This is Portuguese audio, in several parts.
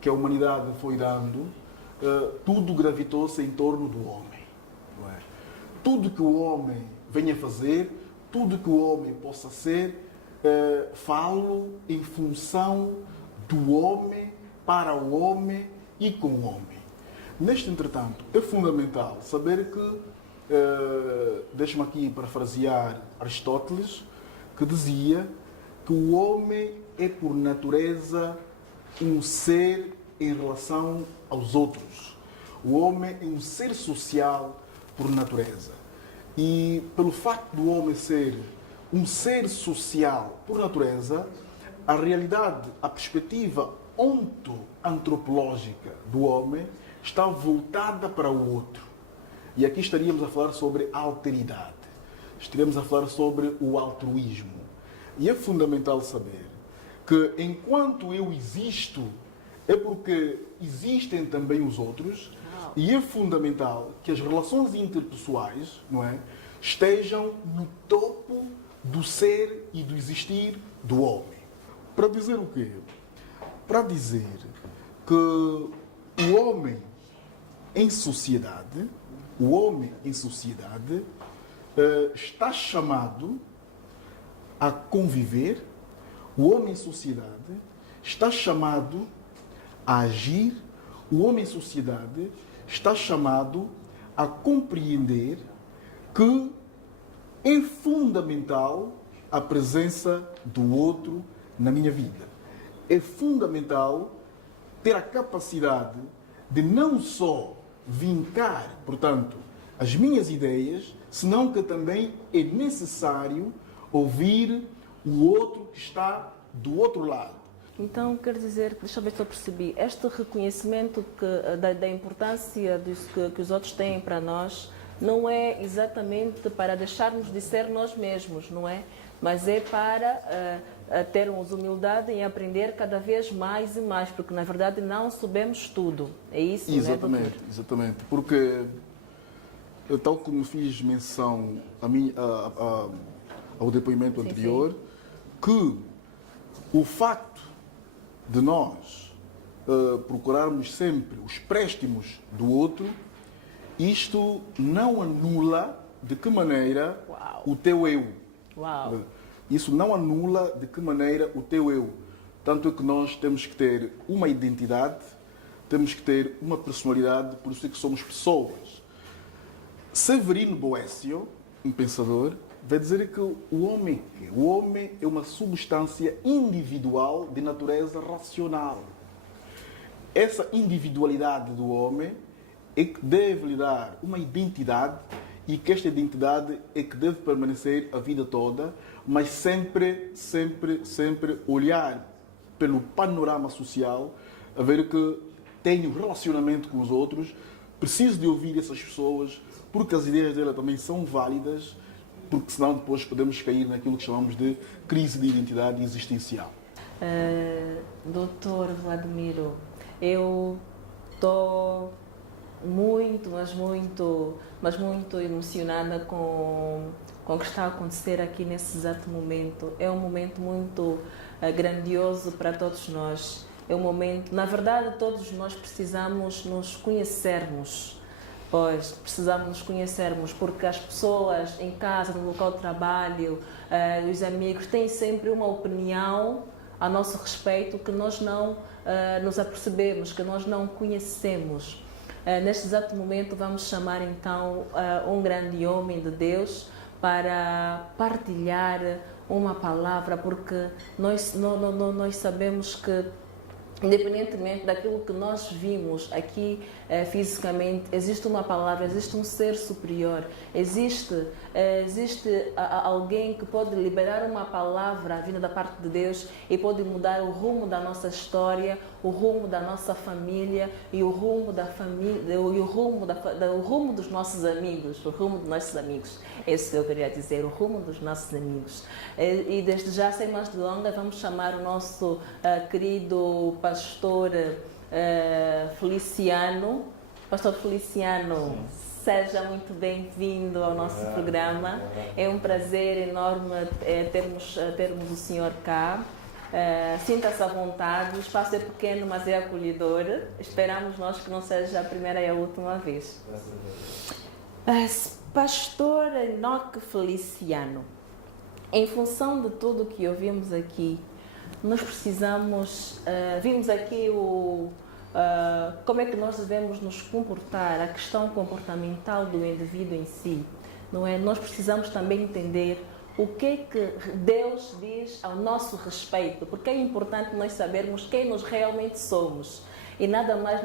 que a humanidade foi dando, tudo gravitou-se em torno do homem. Não é? Tudo que o homem venha fazer, tudo que o homem possa ser, falo em função do homem, para o homem e com o homem. Neste, entretanto, é fundamental saber que, deixe-me aqui parafrasear Aristóteles, que dizia que o homem é por natureza um ser em relação aos outros. O homem é um ser social por natureza. E pelo facto do homem ser um ser social por natureza, a realidade, a perspectiva ontoantropológica do homem está voltada para o outro. E aqui estaríamos a falar sobre a alteridade. Estaríamos a falar sobre o altruísmo. E é fundamental saber que enquanto eu existo, é porque existem também os outros. E é fundamental que as relações interpessoais, não é, estejam no topo do ser e do existir do homem. Para dizer o quê? Para dizer que o homem em sociedade, está chamado a conviver, o homem em sociedade está chamado a agir, o homem em sociedade está chamado a compreender que é fundamental a presença do outro na minha vida. É fundamental ter a capacidade de não só vincar, portanto, as minhas ideias, senão que também é necessário ouvir o outro que está do outro lado. Então, quer dizer, deixa eu ver se eu percebi, este reconhecimento da importância disso que os outros têm para nós não é exatamente para deixarmos de ser nós mesmos, não é? Mas é para termos humildade em aprender cada vez mais e mais, porque na verdade não sabemos tudo. É isso, exatamente, não é, doutor? Exatamente, porque tal como fiz menção ao depoimento anterior, que o facto de nós procurarmos sempre os préstimos do outro, isto não anula de que maneira o teu eu. Uau. Isso não anula de que maneira o teu eu. Tanto é que nós temos que ter uma identidade, temos que ter uma personalidade, por isso é que somos pessoas. Severino Boécio, um pensador, vai dizer que o homem é uma substância individual de natureza racional. Essa individualidade do homem é que deve lhe dar uma identidade e que esta identidade é que deve permanecer a vida toda, mas sempre olhar pelo panorama social, a ver que tenho relacionamento com os outros, preciso de ouvir essas pessoas, porque as ideias dela também são válidas, porque senão depois podemos cair naquilo que chamamos de crise de identidade existencial. Doutor Vladimiro, eu estou muito emocionada com o que está a acontecer aqui nesse exato momento. É um momento muito grandioso para todos nós. É um momento, na verdade, todos nós precisamos nos conhecermos. Pois, precisamos nos conhecermos, porque as pessoas em casa, no local de trabalho, os amigos, têm sempre uma opinião a nosso respeito que nós não nos apercebemos, que nós não conhecemos. Neste exato momento vamos chamar então um grande homem de Deus para partilhar uma palavra, porque nós sabemos que, independentemente daquilo que nós vimos aqui fisicamente, existe uma palavra, existe um ser superior, existe alguém que pode liberar uma palavra vinda da parte de Deus e pode mudar o rumo da nossa história, o rumo da nossa família e o rumo da família, o rumo dos nossos amigos, o rumo dos nossos amigos. É isso que eu queria dizer, o rumo dos nossos amigos. E desde já, sem mais delongas, vamos chamar o nosso querido pastor Feliciano. Pastor Feliciano, seja muito bem-vindo ao nosso programa. É um prazer enorme termos o senhor cá. Sinta-se à vontade, o espaço é pequeno, mas é acolhedor. Esperamos nós que não seja a primeira e a última vez. Pastor Enoque Feliciano, em função de tudo que ouvimos aqui, nós precisamos, vimos aqui como é que nós devemos nos comportar, a questão comportamental do indivíduo em si, não é? Nós precisamos também entender o que é que Deus diz ao nosso respeito, porque é importante nós sabermos quem nós realmente somos e nada mais,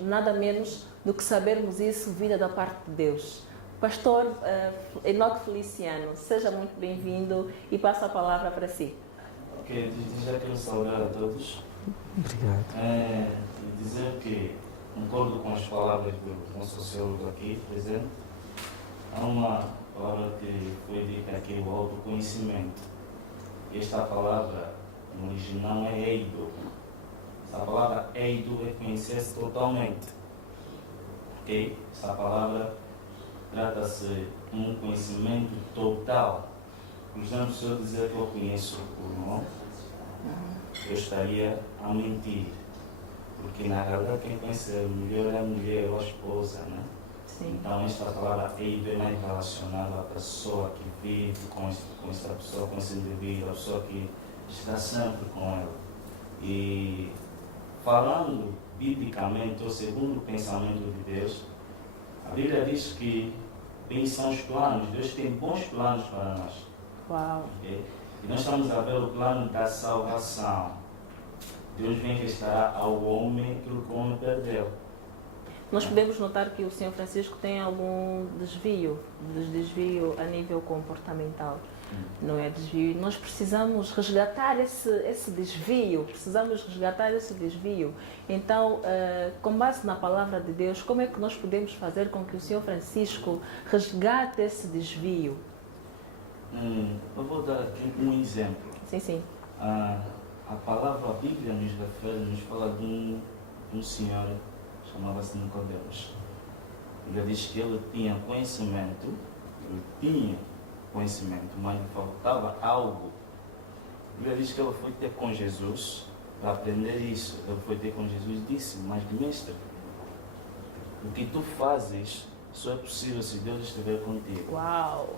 nada menos do que sabermos isso vinda da parte de Deus. Pastor Enoque Feliciano, seja muito bem-vindo e passo a palavra para si. Ok, já quero saudar a todos. Obrigado. E dizer que concordo com as palavras do nosso sociólogo aqui presente. Há uma palavra que foi dita aqui, o autoconhecimento. Esta palavra no original é eido. Essa palavra eido é conhecer-se totalmente. Ok? Essa palavra trata-se de um conhecimento total. Por exemplo, se eu dizer que eu conheço o irmão, eu estaria a mentir. Porque na realidade quem conhece a mulher ou a esposa, né? Sim. Então esta palavra eido é mais relacionada à pessoa que vive com esta pessoa, com esse indivíduo, a pessoa que está sempre com ela. E falando biblicamente, ou segundo o pensamento de Deus, a Bíblia diz que bem são os planos, Deus tem bons planos para nós. Uau! Okay? E nós estamos a ver o plano da salvação. Deus vem restar ao homem aquilo que o homem perdeu. Nós podemos notar que o Sr. Francisco tem algum desvio a nível comportamental, não é desvio. Nós precisamos resgatar esse desvio, Então, com base na palavra de Deus, como é que nós podemos fazer com que o Sr. Francisco resgate esse desvio? Eu vou dar aqui um exemplo. Sim, sim. A palavra, a Bíblia nos refere, nos fala de um senhor, chamava-se Nicodemos. Ele diz que ele tinha conhecimento, mas lhe faltava algo. Ele diz que ele foi ter com Jesus para aprender isso. Ele foi ter com Jesus e disse: mas mestre, o que tu fazes só é possível se Deus estiver contigo. Uau!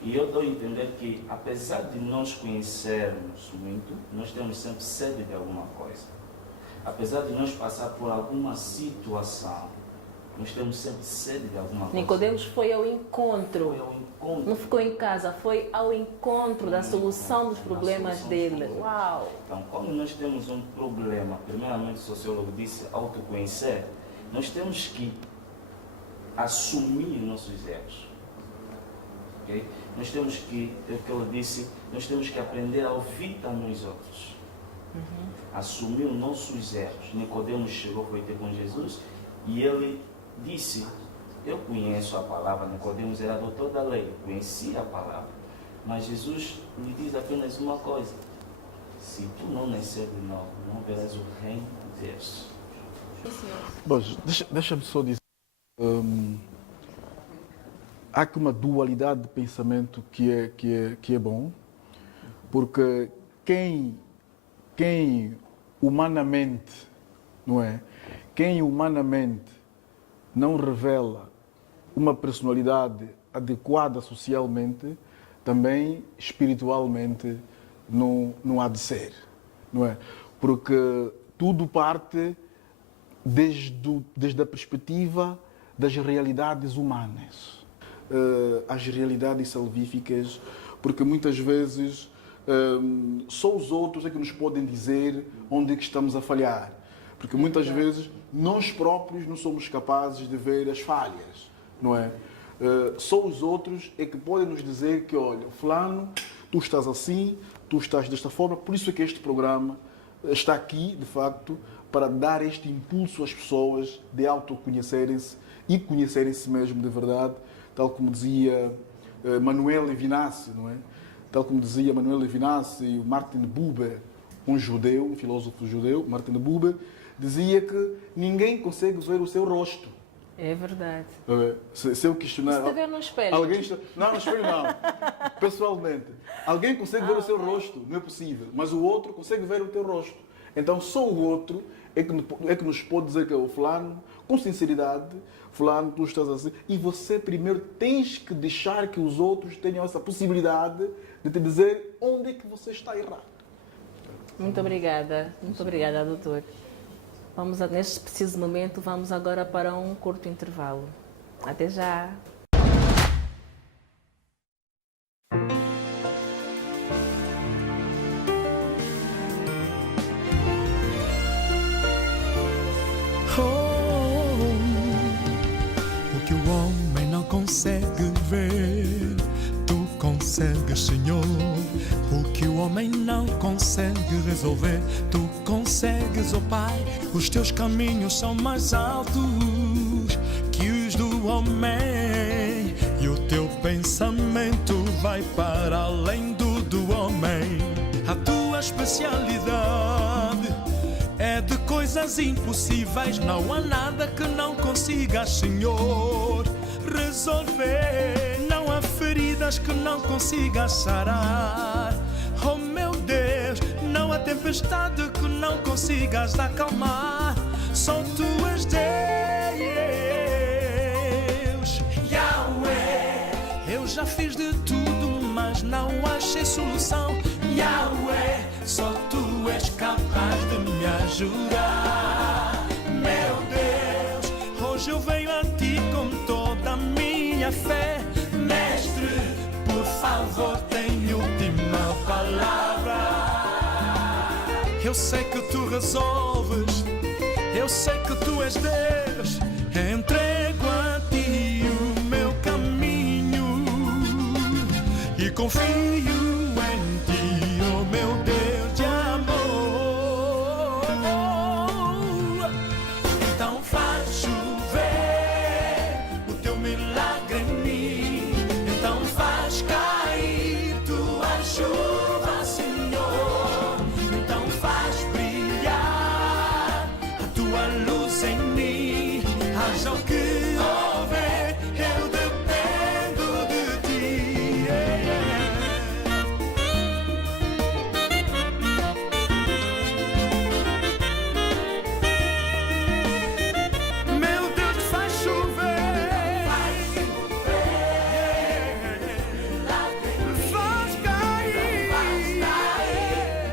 E eu dou a entender que, apesar de nós conhecermos muito, nós temos sempre sede de alguma coisa. Apesar de nós passar por alguma situação, nós temos sempre sede de alguma coisa. Nicodemos foi ao encontro. Foi ao encontro. Não ficou em casa, foi ao encontro da solução dos problemas dele. Uau! Então, quando nós temos um problema, primeiramente o sociólogo disse autoconhecer, nós temos que assumir nossos erros. Okay? Nós temos que, é o que ele disse, nós temos que aprender a ouvir também os outros. Assumir os nossos erros. Nicodemos chegou, foi ter com Jesus e ele disse: eu conheço a palavra. Nicodemos era doutor da lei, conhecia a palavra. Mas Jesus lhe diz apenas uma coisa: se tu não nascer de novo, não verás o reino de Deus. Bom, deixa-me só dizer. Há aqui uma dualidade de pensamento que é bom, porque quem humanamente, não é? Quem humanamente não revela uma personalidade adequada socialmente, também espiritualmente não há de ser, não é? Porque tudo parte desde a perspectiva das realidades humanas. As realidades salvíficas, porque muitas vezes só os outros é que nos podem dizer onde é que estamos a falhar. Porque muitas vezes nós próprios não somos capazes de ver as falhas, não é? Só os outros é que podem nos dizer que, olha, fulano, tu estás assim, tu estás desta forma. Por isso é que este programa está aqui, de facto, para dar este impulso às pessoas de autoconhecerem-se e conhecerem-se mesmo de verdade, tal como dizia Manuel Levinas, não é? Tal como dizia Manuel Levinas e Martin Buber, um judeu, um filósofo judeu, Martin Buber, dizia que ninguém consegue ver o seu rosto, É verdade. Se eu questionar. Se te ver no espelho. Alguém está... Não, no espelho não. Pessoalmente. Alguém consegue ver o seu rosto, não é possível. Mas o outro consegue ver o teu rosto. Então só o outro é que nos pode dizer que é o fulano, com sinceridade, fulano, tu estás assim. E você primeiro tens que deixar que os outros tenham essa possibilidade de te dizer onde é que você está errado. Muito obrigada, doutor. Neste preciso momento, vamos agora para um curto intervalo. Até já! O que o homem não consegue ver, tu consegues, Senhor. O que o homem não consegue resolver, tu consegues, ó Pai. Os teus caminhos são mais altos que os do homem, e o teu pensamento vai para além do homem. A tua especialidade é de coisas impossíveis, não há nada que não consigas, Senhor, resolver. Não há feridas que não consigas sarar. Oh meu Deus, não há tempestade que não consigas acalmar. Só tu és Deus, Yahweh. Eu já fiz de tudo, mas não achei solução. Yahweh, só tu és capaz de me ajudar. Meu Deus, hoje eu venho a ti com toda a minha fé. Mestre, por favor, tem última palavra. Eu sei que tu resolves, eu sei que tu és Deus. Entrego a ti o meu caminho e confio em ti, oh meu Deus de amor. Então faz chover o teu milagre em mim. Então faz cair tua chuva, Senhor. Então faz brilhar a tua luz em mim. Haja o que houver, eu dependo de ti. Meu Deus, faz chover, faz cair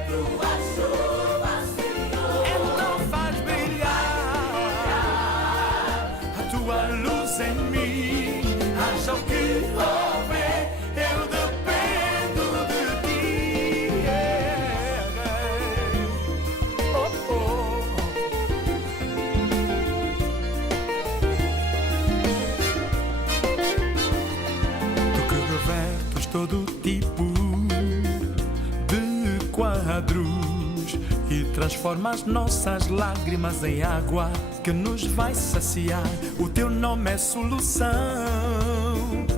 tua chuva, Senhor. Então faz brilhar a tua luz em mim. Haja o que houver, eu dependo de ti. Oh, oh. Tu que revertes todo tipo de quadros e transformas nossas lágrimas em água que nos vai saciar. O teu nome é solução,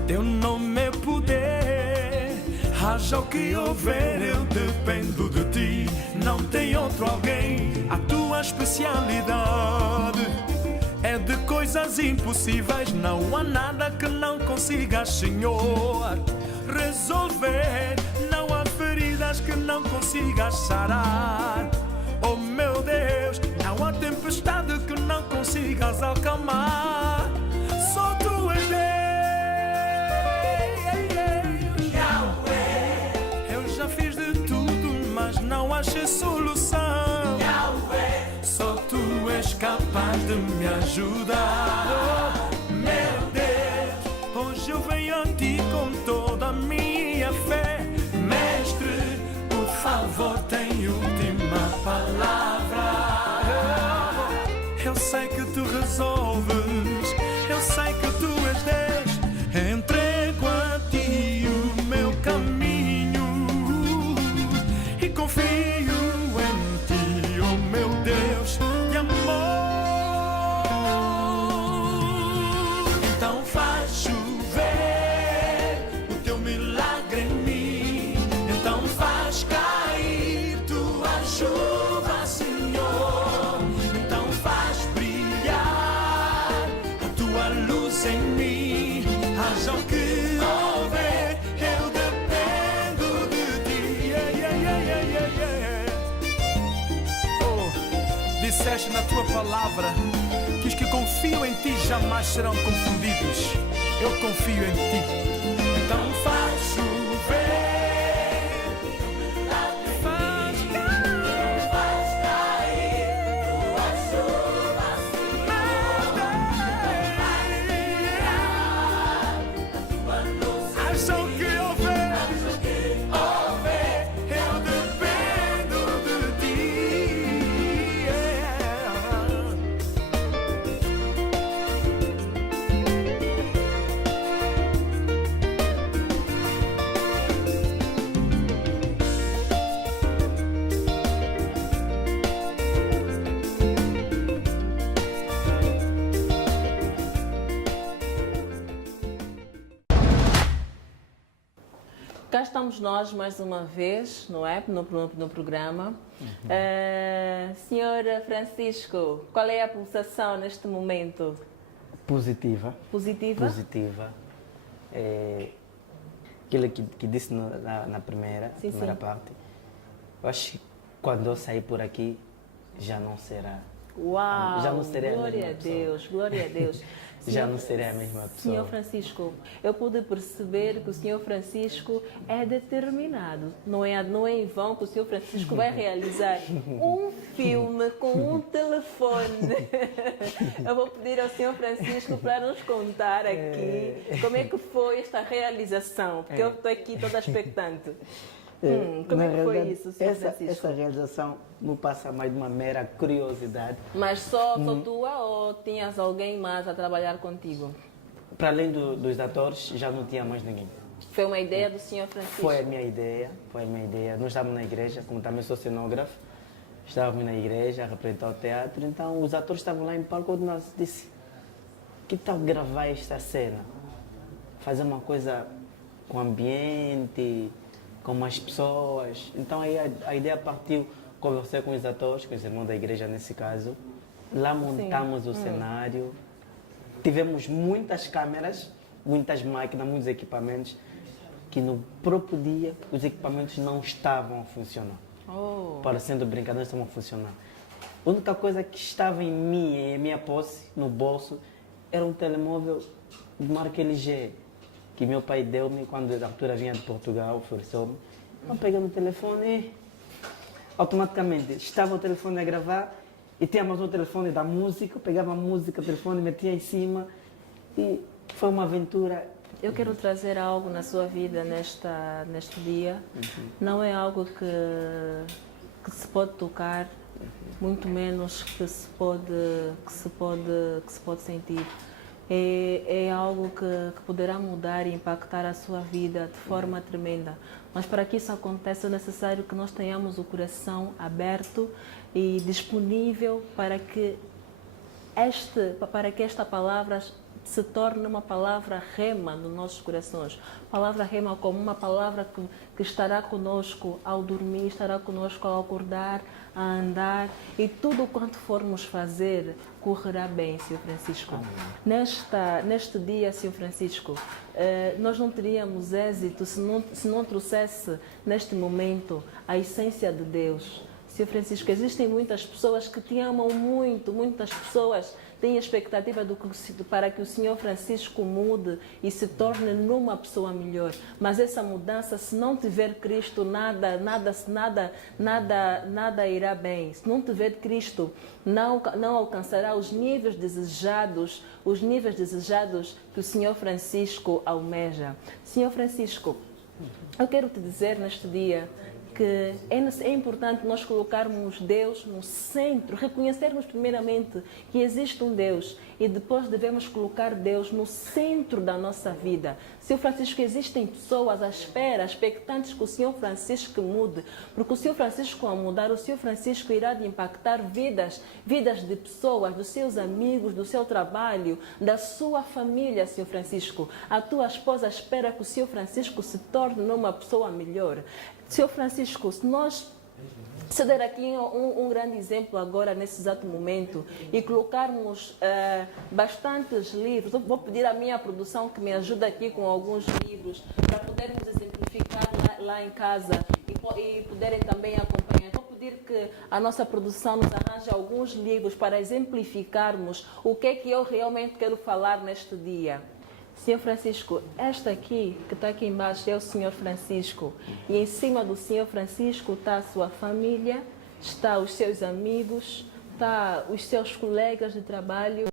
teu nome é poder. Haja o que houver, eu dependo de ti. Não tem outro alguém. A tua especialidade é de coisas impossíveis. Não há nada que não consigas, Senhor, resolver. Não há feridas que não consigas sarar. Oh meu Deus, não há tempestade que não consigas acalmar. Só tu és Deus, Yahweh. Eu já fiz de tudo, mas não achei solução. Yahweh, só tu és capaz de me ajudar. Oh, meu Deus, hoje eu venho a ti com toda a minha fé. Mestre, por favor, tem última palavra. Eu sei que tu resolves, eu sei que tu és Deus. Entrego a ti o meu caminho e confio em ti, oh meu Deus de amor. Então faz chover o teu milagre em mim. Então faz cair tua chuva, Senhor. Então faz brilhar disseste na tua palavra que os que confiam em ti jamais serão confundidos. Eu confio em ti. Então faz chover. Cá estamos nós mais uma vez, não é? No programa. Senhora Francisco, qual é a pulsação neste momento? Positiva. Positiva? Positiva. Aquilo que disse na primeira parte. Eu acho que quando eu sair por aqui, já não será. Uau! Já não serei glória a mesma Deus, glória a Deus. Já não serei a mesma pessoa. Senhor Francisco, eu pude perceber que o Senhor Francisco é determinado. Não é em vão que o Senhor Francisco vai realizar um filme com um telefone. Eu vou pedir ao Senhor Francisco para nos contar aqui como é que foi esta realização, porque eu estou aqui toda expectante. Como é que foi isso, Senhor Francisco? Essa realização não passa mais de uma mera curiosidade. Mas só tua ou tinhas alguém mais a trabalhar contigo? Para além dos atores, já não tinha mais ninguém. Foi uma ideia do Senhor Francisco? Foi a minha ideia. Nós estávamos na igreja, como também sou cenógrafo, estávamos na igreja a representar o teatro, então os atores estavam lá em palco e nós disse, que tal gravar esta cena? Fazer uma coisa com ambiente, com mais pessoas. Então aí a ideia partiu, conversei com os atores, com os irmãos da igreja nesse caso. Lá montamos o cenário. Tivemos muitas câmeras, muitas máquinas, muitos equipamentos, que no próprio dia os equipamentos não estavam a funcionar. Parecendo brincadeira, não estavam a funcionar. A única coisa que estava em mim, em minha posse, no bolso, era um telemóvel de marca LG, que meu pai deu-me quando a altura vinha de Portugal, ofereceu-me. Eu peguei no telefone e automaticamente estava o telefone a gravar e tinha mais um telefone da música, eu pegava a música, o telefone, metia em cima e foi uma aventura. Eu quero trazer algo na sua vida neste dia. Não é algo que se pode tocar, muito menos que se pode sentir. É algo que poderá mudar e impactar a sua vida de forma tremenda. Mas para que isso aconteça é necessário que nós tenhamos o coração aberto e disponível para que esta palavra se torne uma palavra rema nos nossos corações. Palavra rema como uma palavra que estará conosco ao dormir, estará conosco ao acordar, a andar, e tudo quanto formos fazer correrá bem, Senhor Francisco. Neste dia, Senhor Francisco, nós não teríamos êxito se não trouxesse neste momento a essência de Deus. Senhor Francisco, existem muitas pessoas que te amam muito, muitas pessoas têm expectativa para que o Senhor Francisco mude e se torne numa pessoa melhor. Mas essa mudança, se não tiver Cristo, nada irá bem. Se não tiver Cristo, não alcançará os níveis desejados que o Senhor Francisco almeja. Senhor Francisco, eu quero te dizer neste dia que é importante nós colocarmos Deus no centro, reconhecermos primeiramente que existe um Deus e depois devemos colocar Deus no centro da nossa vida. Senhor Francisco, existem pessoas à espera, expectantes que o Senhor Francisco mude, porque o Senhor Francisco, ao mudar, o Senhor Francisco irá de impactar vidas de pessoas, dos seus amigos, do seu trabalho, da sua família, Senhor Francisco. A tua esposa espera que o Senhor Francisco se torne uma pessoa melhor. Senhor Francisco, se der aqui um grande exemplo agora, nesse exato momento, e colocarmos bastantes livros, eu vou pedir à minha produção que me ajude aqui com alguns livros, para podermos exemplificar lá em casa e poderem também acompanhar. Vou pedir pedir que a nossa produção nos arranje alguns livros para exemplificarmos o que é que eu realmente quero falar neste dia. Senhor Francisco, esta aqui, que está aqui embaixo, é o Senhor Francisco. E em cima do Senhor Francisco está a sua família, está os seus amigos, está os seus colegas de trabalho.